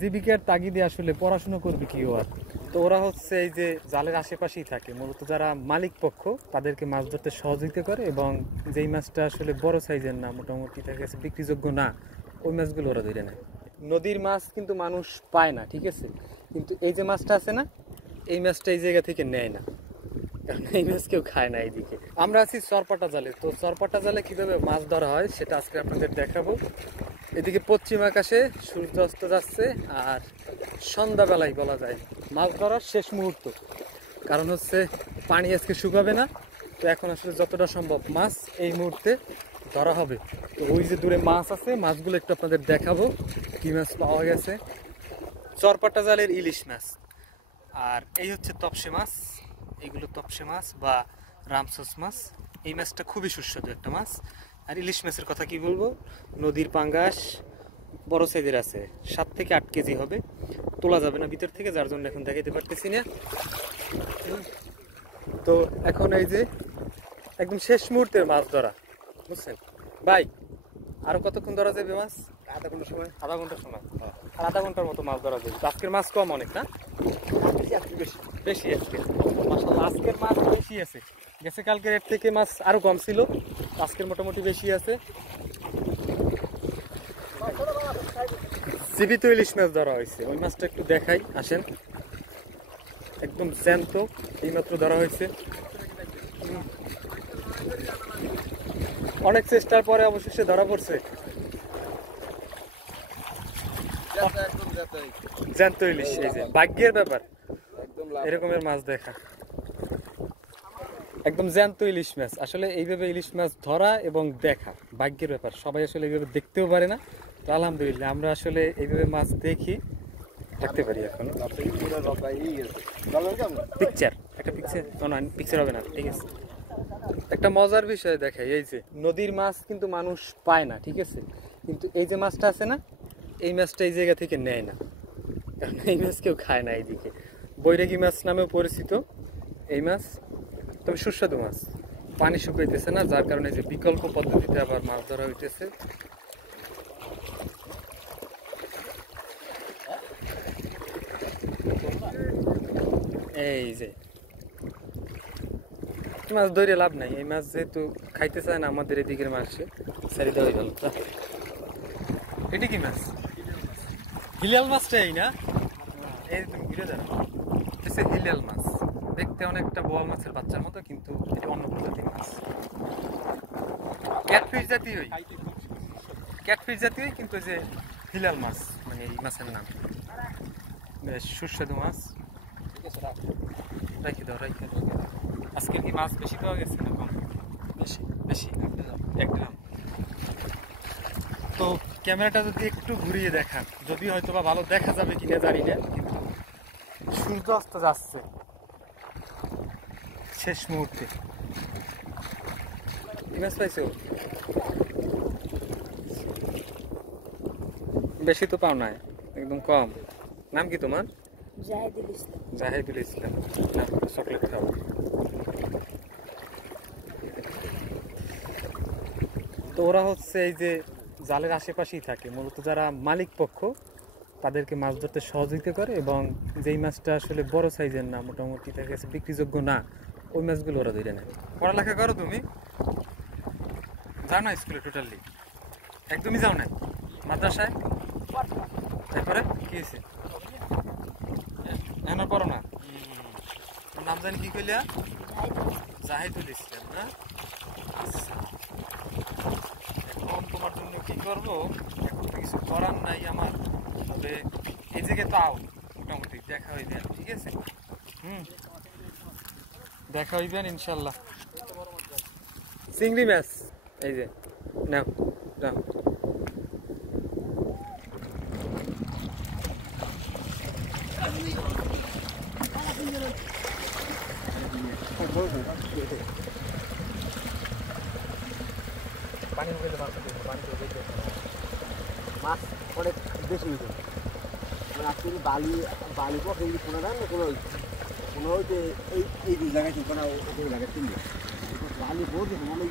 জীবিকার তাগিদে আসলে পড়াশোনা করবে কি আর। তো ওরা হচ্ছে এই যে জালের আশেপাশেই থাকে, মূলত যারা মালিক পক্ষ তাদেরকে মাছ ধরতে সহযোগিতা করে, এবং যেই মাছটা আসলে বড় সাইজের না, মোটামুটি তার কাছে বিক্রিযোগ্য না, ওই মাছগুলো ওরা ধরে নেয়। নদীর মাছ কিন্তু মানুষ পায় না, ঠিক আছে, কিন্তু এই যে মাছটা আছে না, এই মাছটা এই জায়গা থেকে নেয় না, কারণ এই মাছ কেউ খায় না। এইদিকে আমরা আছি চরপাটা জালে। তো চরপাটা জালে কিভাবে মাছ ধরা হয় সেটা আজকে আপনাদের দেখাবো। এদিকে পশ্চিম আকাশে সূর্য অস্ত যাচ্ছে, আর সন্ধ্যাবেলায় বলা যায় মাছ ধরার শেষ মুহূর্ত, কারণ হচ্ছে পানি আজকে শুকাবে না। তো এখন আসলে যতটা সম্ভব মাছ এই মুহূর্তে ধরা হবে। তো ওই যে দূরে মাছ আছে, মাছগুলো একটু আপনাদের দেখাবো কি মাছ পাওয়া গেছে। চরপাটা জালের ইলিশ মাছ, আর এই হচ্ছে তপসে মাছ। এইগুলো তপসে মাছ বা রামসস মাছ। এই মাছটা খুবই সুস্বাদু একটা মাছ। আর ইলিশ মাছের কথা কি বলবো, নদীর পাঙ্গাস বড় সাইজের আছে, 7 থেকে 8 কেজি হবে। তোলা যাবে না ভিতর থেকে, যার জন্য এখন দেখাইতে পারতেছি না। তো এখন এই যে একদম শেষ মুহূর্তের মাছ ধরা, বুঝছেন ভাই? আরো কতক্ষণ ধরা যাবে মাছ? আধা ঘন্টা সময়। আধা ঘন্টার সময়। আর আধা ঘন্টার মতো মাছ ধরা যাবে। আজকের মাছ কম অনেক না? বেশি আজকে মাশাআল্লাহ, আজকের মাছ বেশি আছে। গেছে কালকের রেট থেকে মাছ আরো কম ছিল, আজকের মোটামুটি বেশি আছে। জীবিত ইলিশ মাছ ধরা হয়েছে, ওই মাছটা একটু দেখাই, আসেন। একদম জ্যান্ত, এইমাত্র ধরা হয়েছে। অনেক চেষ্টার পরে অবশেষে ধরা পড়ছে জ্যান্ত ইলিশ। এই যে ভাগ্যের ব্যাপার এরকমের মাছ দেখা, একদম জ্যান্ত ইলিশ মাছ। আসলে এইভাবে ইলিশ মাছ ধরা এবং দেখা ভাগ্যের ব্যাপার, সবাই আসলে এইভাবে দেখতেও পারে না। তো আলহামদুলিল্লাহ আমরা আসলে এইভাবে মাছ দেখি রাখতে পারি। এখন পিকচার, একটা পিকচার না, পিকচার হবে না, ঠিক আছে। একটা মজার বিষয় দেখাই, এই যে নদীর মাছ কিন্তু মানুষ পায় না, ঠিক আছে, কিন্তু এই যে মাছটা আছে না, এই মাছটা এই জায়গা থেকে নেয় না, কারণ এই মাছ কেউ খায় না। এইদিকে বৈরাগী মাছ নামেও পরিচিত এই মাছ, তবে সুস্বাদু মাছ। পানি শুকাইতেছে না, যার কারণে যে বিকল্প পদ্ধতিতে আবার মাছ ধরা হইতেছে। এই যে মাছ ধরে লাভ নাই, এই মাছ যেহেতু খাইতে চায় না আমাদের এদিকের মাছে, ছেড়ে দেওয়া গেল। এটা কি মাছ? হিলাল মাছটা এই না? এই তুমি ঘুরে যাও, হিলাল মাছ দেখতে অনেকটা বোয়াল মাছের বাচ্চার মতো, কিন্তু এটা অন্য প্রজাতির মাছ। ক্যাটফিশ জাতীয়ই, ক্যাটফিশ জাতীয়ই, কিন্তু যে হিলাল মাছ মানে এই মাছের নাম। বেশ সুস্বাদু মাছ। রাখি দাও, রাখি দাও। আজকে কি মাছ বেশি পাওয়া গেছে না কম? বেশি, বেশি, 1 গ্রাম। তো ক্যামেরাটা যদি একটু ঘুরিয়ে দেখান, যদি হয়তো বা ভালো দেখা যাবে কিনা জানি না, কিন্তু সূর্য অস্ত যাচ্ছে শেষ মুহূর্তে। কি মাছ পাইছো? বেশি তো পাও নাই, একদম কম। নাম কি তোমার? জাহিদুল ইসলাম। জাহিদুল ইসলাম। না, চকলেট খাও। তো ওরা হচ্ছে এই যে জালের আশেপাশেই থাকে, মূলত যারা মালিক পক্ষ তাদেরকে মাছ ধরতে সহযোগিতা করে, এবং যেই মাছটা আসলে বড় সাইজের না, মোটামুটি তার কাছে বিক্রিযোগ্য না, ওই মাছগুলো ওরা ধরে নেয়। পড়ালেখা করো তুমি? যাও না স্কুলে টোটালি? একদমই যাও না মাদ্রাসায়? তারপরে কি হয়েছে? এখন পড়ো না? নাম জানি কি কইলা? জাহিদুল ইসলাম না? এখন তোমার জন্য কি করবো, এখন তো কিছু করার নাই আমার, তবে এই জায়গায় তো আও, মোটামুটি দেখা হইবেন, ঠিক আছে? দেখা হইবেন ইনশাল্লাহ। চিংড়ি মাছ এই যে, নাও নাও। পানি উঠে মাছ, পানি মাছ অনেক বেশি হইতো। আজকে বালি বালি পথে কোনো না কোনো কোনো হইতে এই এই জায়গায় কোনো জায়গায় চিনবে বালি বহুত অনেক